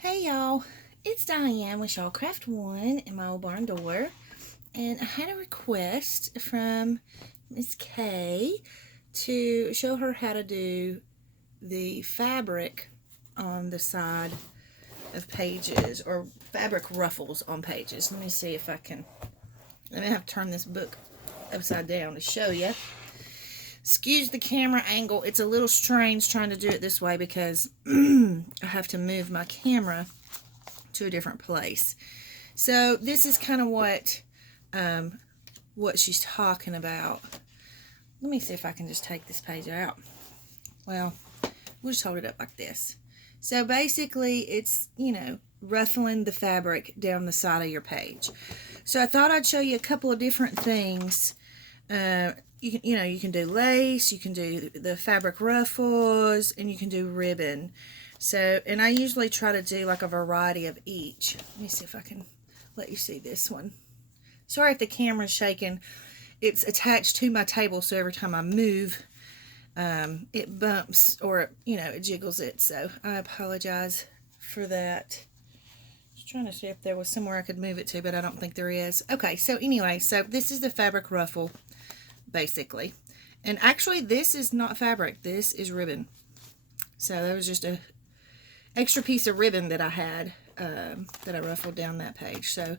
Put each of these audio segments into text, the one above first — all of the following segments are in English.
Hey y'all, it's Diane with Shaw Craft One in my old barn door, and I had a request from Miss Kay to show her how to do the fabric on the side of pages, or fabric ruffles on pages. Let me see if I can. I'm gonna have to turn this book upside down to show you. Excuse the camera angle. It's a little strange trying to do it this way because I have to move my camera to a different place. So this is kind of what she's talking about. Let me see if I can just take this page out. Well, we'll just hold it up like this. So basically it's, ruffling the fabric down the side of your page. So I thought I'd show you a couple of different things. You can do lace, you can do the fabric ruffles, and you can do ribbon. So, and I usually try to do like a variety of each. Let me see if I can let you see this one. Sorry if the camera's shaking. It's attached to my table, so every time I move, it bumps or, it jiggles it. So I apologize for that. Just trying to see if there was somewhere I could move it to, but I don't think there is. Okay, so anyway, so this is the fabric ruffle, basically. And actually, this is not fabric. This is ribbon. So that was just a extra piece of ribbon that I had that I ruffled down that page. So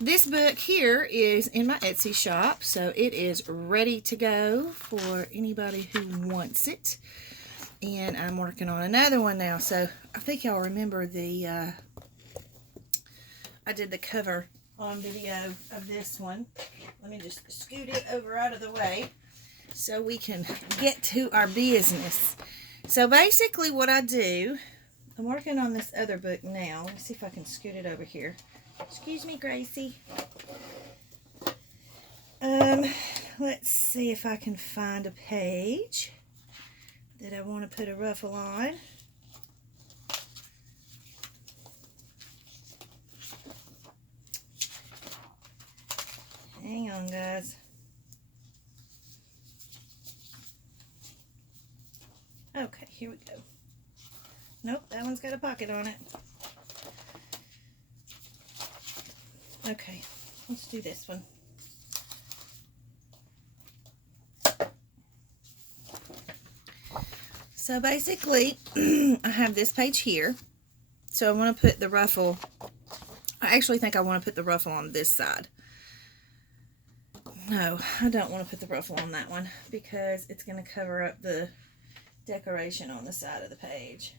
this book here is in my Etsy shop, so it is ready to go for anybody who wants it. And I'm working on another one now. So I think y'all remember the I did the cover on video of this one. Let me just scoot it over out of the way so we can get to our business. So basically what I do, I'm working on this other book now. Let me see if I can scoot it over here. Excuse me, Gracie. Let's see if I can find a page that I want to put a ruffle on. Hang on, guys. Okay, here we go. Nope, that one's got a pocket on it. Okay, let's do this one. So basically, I have this page here. So I want to put the ruffle, I actually think I want to put the ruffle on this side. No, I don't want to put the ruffle on that one because it's going to cover up the decoration on the side of the page.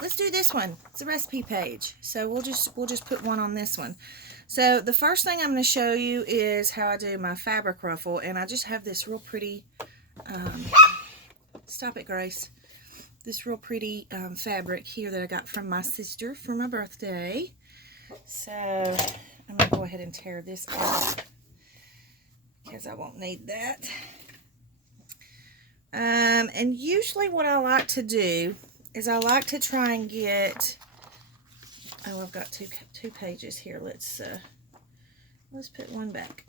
Let's do this one. It's a recipe page. So we'll just put one on this one. So the first thing I'm going to show you is how I do my fabric ruffle, and I just have this real pretty stop it, Grace. This real pretty fabric here that I got from my sister for my birthday. So I'm going to go ahead and tear this out because I won't need that. And usually what I like to do is I like to try and get, oh, I've got two pages here. Let's put one back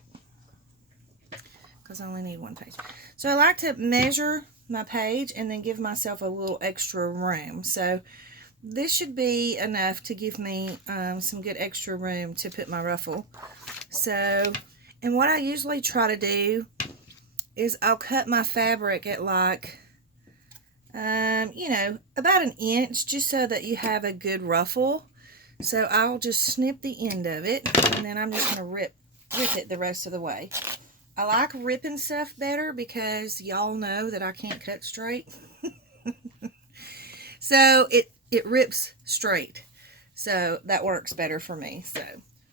because I only need one page. So I like to measure my page and then give myself a little extra room. So this should be enough to give me some good extra room to put my ruffle. So, and what I usually try to do is I'll cut my fabric at like, about an inch, just so that you have a good ruffle. So I'll just snip the end of it, and then I'm just going to rip it the rest of the way. I like ripping stuff better because y'all know that I can't cut straight. So it rips straight. So that works better for me. So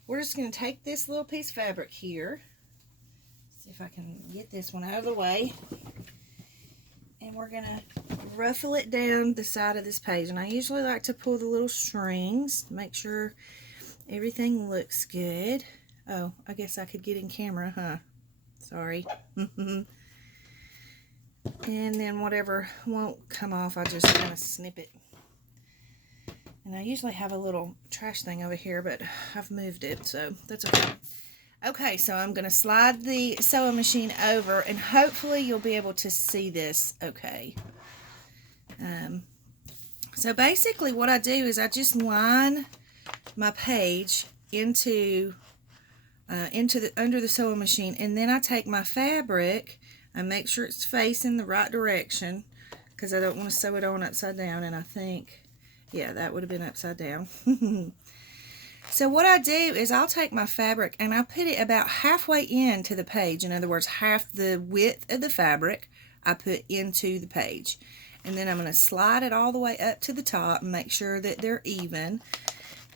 we're just going to take this little piece of fabric here. See if I can get this one out of the way. And we're going to ruffle it down the side of this page. And I usually like to pull the little strings to make sure everything looks good. Oh, I guess I could get in camera, huh? Sorry. And then whatever won't come off, I just kind of snip it. And I usually have a little trash thing over here, but I've moved it, so that's okay. Okay, so I'm going to slide the sewing machine over, and hopefully you'll be able to see this okay. So basically what I do is I just line my page into under the sewing machine, and then I take my fabric and make sure it's facing the right direction, because I don't want to sew it on upside down, and I think, yeah, that would have been upside down. So what I do is I'll take my fabric and I put it about halfway into the page. In other words, half the width of the fabric I put into the page. And then I'm going to slide it all the way up to the top and make sure that they're even.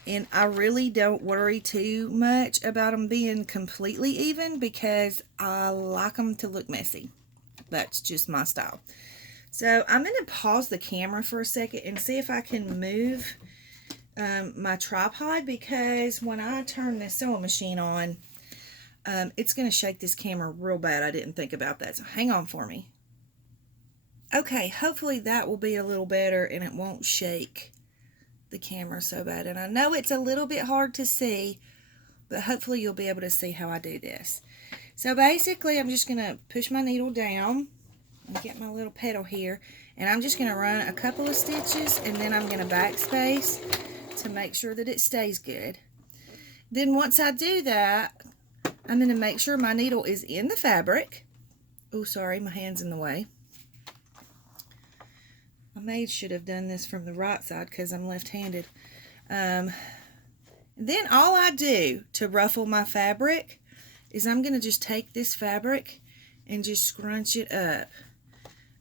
And I really don't worry too much about them being completely even, because I like them to look messy. That's just my style. So I'm going to pause the camera for a second and see if I can move my tripod, because when I turn this sewing machine on, it's going to shake this camera real bad. I didn't think about that, so hang on for me. Okay, hopefully that will be a little better and it won't shake the camera so bad. And I know it's a little bit hard to see, but hopefully you'll be able to see how I do this. So basically I'm just going to push my needle down and get my little pedal here, and I'm just going to run a couple of stitches, and then I'm going to backspace to make sure that it stays good. Then once I do that, I'm going to make sure my needle is in the fabric. Oh, sorry, my hand's in the way. My maid should have done this from the right side because I'm left-handed. Then all I do to ruffle my fabric is I'm going to just take this fabric and just scrunch it up.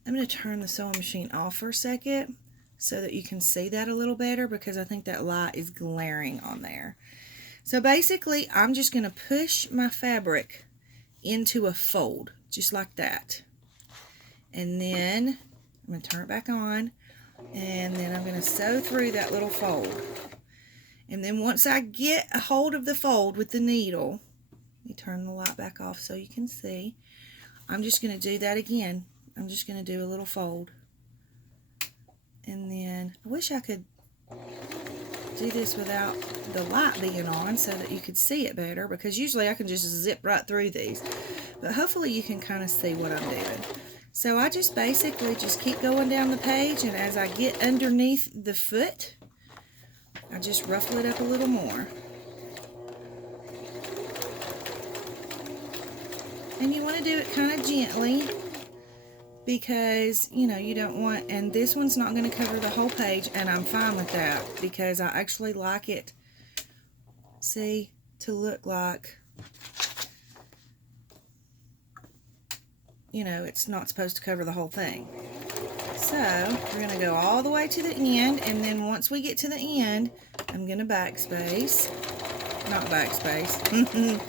I'm going to turn the sewing machine off for a second so that you can see that a little better, because I think that light is glaring on there. So basically I'm just going to push my fabric into a fold just like that, and then I'm going to turn it back on, and then I'm going to sew through that little fold. And then once I get a hold of the fold with the needle, let me turn the light back off so you can see, I'm just going to do that again. I'm just going to do a little fold. And then I wish I could do this without the light being on so that you could see it better, because usually I can just zip right through these. But hopefully you can kind of see what I'm doing. So I just basically just keep going down the page, and as I get underneath the foot, I just ruffle it up a little more. And you want to do it kind of gently, because, you know, you don't want, and this one's not going to cover the whole page, and I'm fine with that, because I actually like it, see, to look like, you know, it's not supposed to cover the whole thing. So we're going to go all the way to the end, and then once we get to the end, I'm going to backspace, not backspace,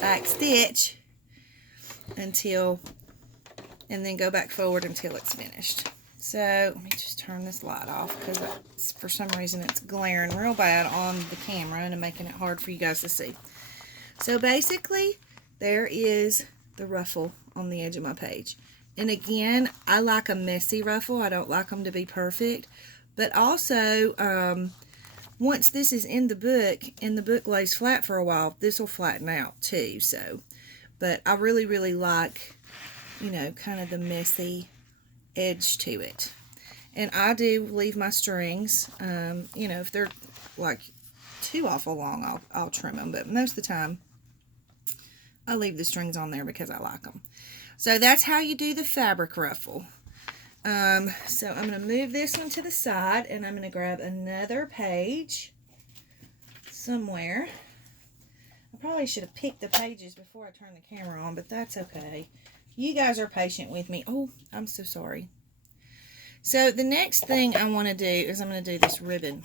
back stitch until, and then go back forward until it's finished. So let me just turn this light off, because for some reason it's glaring real bad on the camera and making it hard for you guys to see. So basically there is the ruffle on the edge of my page. And again, I like a messy ruffle. I don't like them to be perfect. But also, once this is in the book and the book lays flat for a while, this will flatten out too. So, but I really, really like, you know, kind of the messy edge to it. And I do leave my strings, you know, if they're like too awful long, I'll trim them, but most of the time I leave the strings on there because I like them. So that's how you do the fabric ruffle. So I'm going to move this one to the side, and I'm going to grab another page somewhere. I probably should have picked the pages before I turned the camera on, but that's okay. You guys are patient with me. Oh, I'm so sorry. So the next thing I want to do is I'm going to do this ribbon.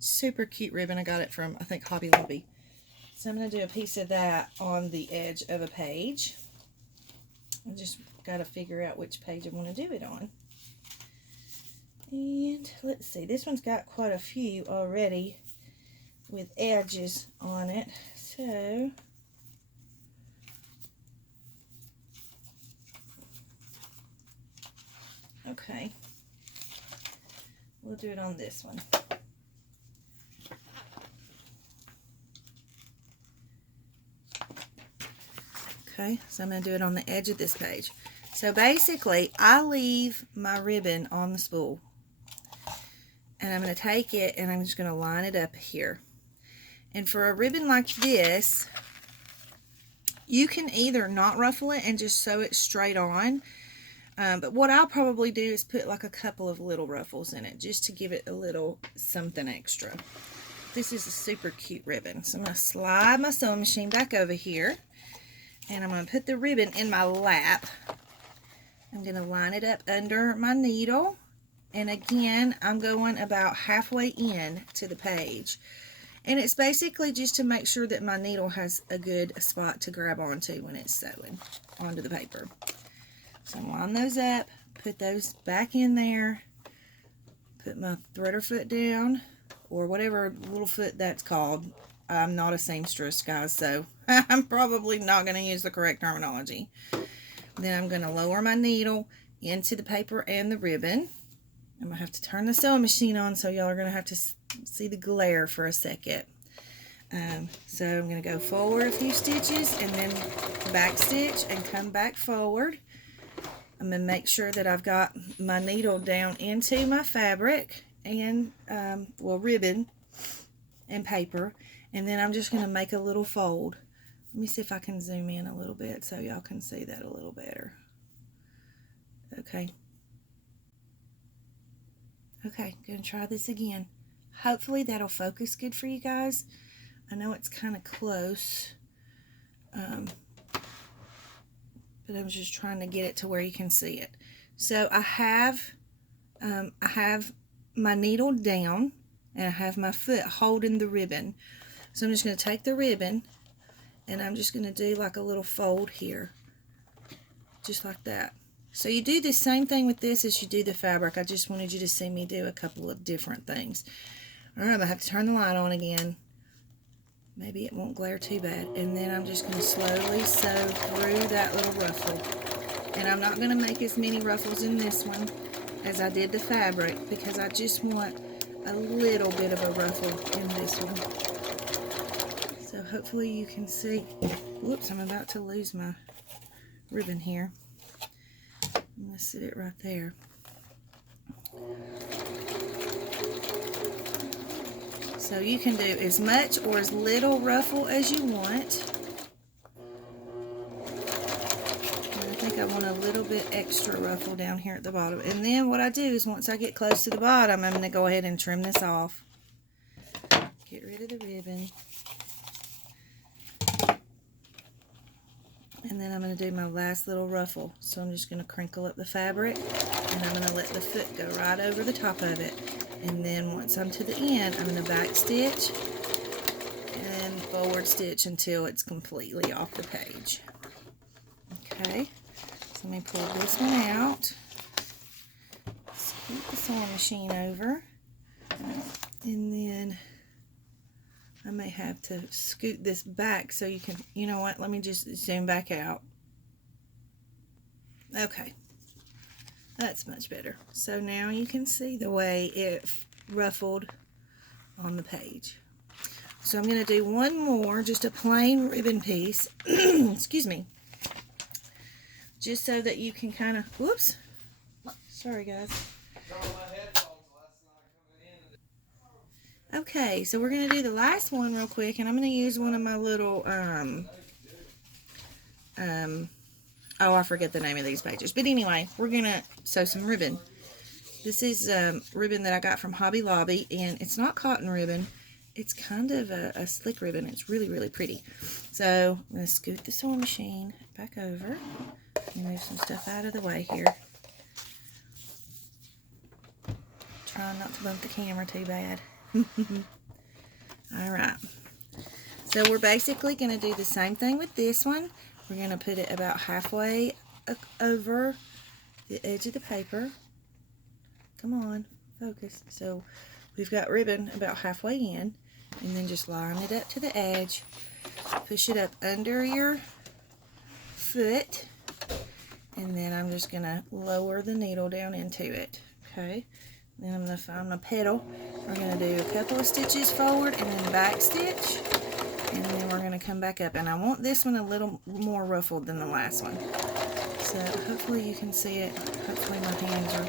Super cute ribbon. I got it from, I think, Hobby Lobby. So I'm going to do a piece of that on the edge of a page. I just got to figure out which page I want to do it on. And let's see. This one's got quite a few already with edges on it. So okay, we'll do it on this one. Okay, so I'm going to do it on the edge of this page. So basically, I leave my ribbon on the spool. And I'm going to take it and I'm just going to line it up here. And for a ribbon like this, you can either not ruffle it and just sew it straight on. But what I'll probably do is put like a couple of little ruffles in it just to give it a little something extra. This is a super cute ribbon. So I'm going to slide my sewing machine back over here. And I'm going to put the ribbon in my lap. I'm going to line it up under my needle. And again, I'm going about halfway in to the page. And it's basically just to make sure that my needle has a good spot to grab onto when it's sewing onto the paper. So line those up, put those back in there, put my threader foot down, or whatever little foot that's called. I'm not a seamstress, guys, so I'm probably not going to use the correct terminology. Then I'm going to lower my needle into the paper and the ribbon. I'm going to have to turn the sewing machine on, so y'all are going to have to see the glare for a second. So I'm going to go forward a few stitches and then back stitch and come back forward. I'm going to make sure that I've got my needle down into my fabric and, ribbon and paper. And then I'm just going to make a little fold. Let me see if I can zoom in a little bit so y'all can see that a little better. Okay. Okay, gonna try this again. Hopefully that'll focus good for you guys. I know it's kind of close, but I'm just trying to get it to where you can see it. So I have my needle down and I have my foot holding the ribbon. So I'm just going to take the ribbon and I'm just going to do like a little fold here, just like that. So you do the same thing with this as you do the fabric. I just wanted you to see me do a couple of different things. Alright, I'm going to have to turn the light on again. Maybe it won't glare too bad. And then I'm just going to slowly sew through that little ruffle. And I'm not going to make as many ruffles in this one as I did the fabric, because I just want a little bit of a ruffle in this one. So hopefully you can see. Whoops, I'm about to lose my ribbon here. I'm going to sit it right there. So you can do as much or as little ruffle as you want. And I think I want a little bit extra ruffle down here at the bottom. And then what I do is once I get close to the bottom, I'm going to go ahead and trim this off. Get rid of the ribbon. And then I'm going to do my last little ruffle. So I'm just going to crinkle up the fabric and I'm going to let the foot go right over the top of it. And then once I'm to the end, I'm going to back stitch and forward stitch until it's completely off the page. Okay, so let me pull this one out. Scoot the sewing machine over. And then I may have to scoot this back so you can, you know what, let me just zoom back out. Okay, that's much better. So now you can see the way it ruffled on the page. So I'm going to do one more, just a plain ribbon piece, excuse me, just so that you can kind of, whoops, sorry guys. Okay, so we're going to do the last one real quick, and I'm going to use one of my little, oh, I forget the name of these pages. But anyway, we're going to sew some ribbon. This is ribbon that I got from Hobby Lobby, and it's not cotton ribbon. It's kind of a slick ribbon. It's really, really pretty. So I'm going to scoot the sewing machine back over and move some stuff out of the way here. Trying not to bump the camera too bad. Alright, so we're basically going to do the same thing with this one. We're going to put it about halfway over the edge of the paper. Come on, focus. So we've got ribbon about halfway in, and then just line it up to the edge, push it up under your foot, and then I'm just going to lower the needle down into it. Okay. Then I'm going to find my petal. We're going to do a couple of stitches forward and then back stitch. And then we're going to come back up. And I want this one a little more ruffled than the last one. So hopefully you can see it. Hopefully my hands are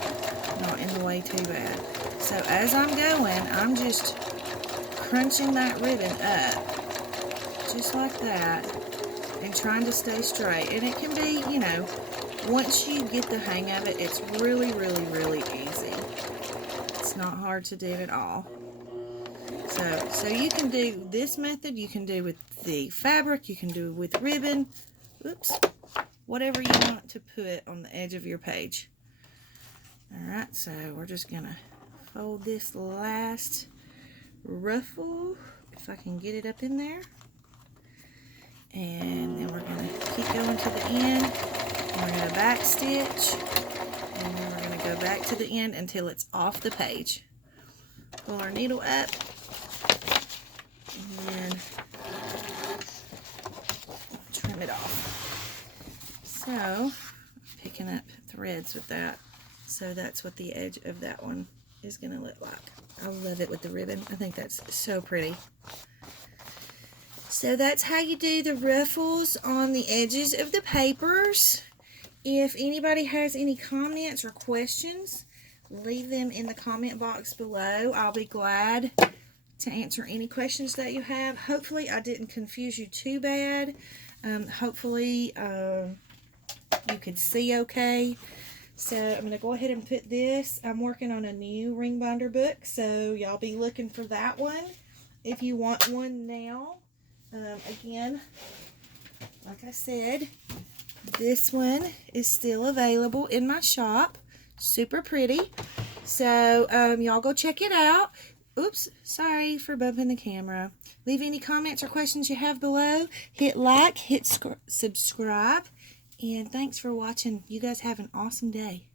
not in way too bad. So as I'm going, I'm just crunching that ribbon up, just like that, and trying to stay straight. And it can be, you know, once you get the hang of it, it's really, really, really easy. It's not hard to do at all. So you can do this method, you can do with the fabric, you can do with ribbon, oops, whatever you want to put on the edge of your page. Alright, so we're just going to fold this last ruffle, if I can get it up in there. And then we're going to keep going to the end, and we're going to back stitch, and then we're going to go back to the end until it's off the page. Pull our needle up, and then trim it off. So, picking up threads with that. So that's what the edge of that one is going to look like. I love it with the ribbon. I think that's so pretty. So that's how you do the ruffles on the edges of the papers. If anybody has any comments or questions, leave them in the comment box below. I'll be glad to answer any questions that you have. Hopefully I didn't confuse you too bad. Hopefully you could see okay. So I'm going to go ahead and put this. I'm working on a new ring binder book, so y'all be looking for that one if you want one now. Again, like I said, this one is still available in my shop. Super pretty. So y'all go check it out. Oops, sorry for bumping the camera. Leave any comments or questions you have below. Hit like, hit subscribe. And thanks for watching. You guys have an awesome day.